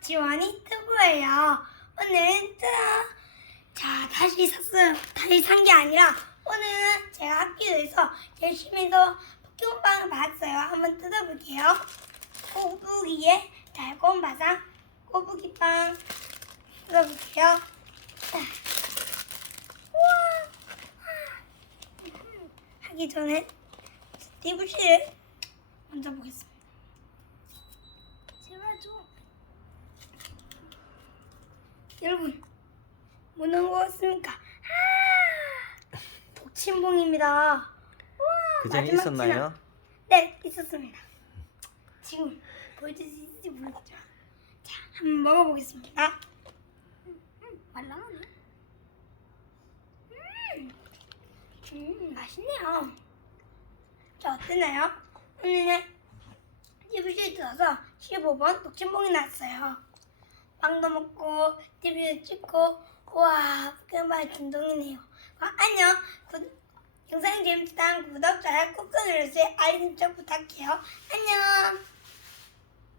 지원이 투구예요. 오늘은 뜨. 자 다시 샀어요. 다시 산 게 아니라 오늘은 제가 학교에서 열심히 해서 포켓몬빵을 받았어요. 한번 뜯어볼게요. 꼬부기에 달콤 바삭 꼬부기빵 뜯어볼게요. 우와. 하기 전에 스티브씨를 먼저 보겠습니다. 제발 좀. 여러분, 뭐 같습니까? 아! 독침봉입니다. 우와, 그 전에 마지막 있었나요? 진화. 네, 있었습니다. 지금 보여줄 수 있을지 모르겠지만. 자, 한번 먹어보겠습니다. 말랑하네. 음, 음, 맛있네요. 자, 어땠나요? 오늘은 TV를 들어서 15번 독침봉이 났어요. 빵도 먹고 TV도 찍고 와 정말 감동이네요. 아, 안녕. 구, 영상이 재밌다면 구독, 좋아요 꾹 눌러주세요. 알림 설정 부탁해요. 안녕.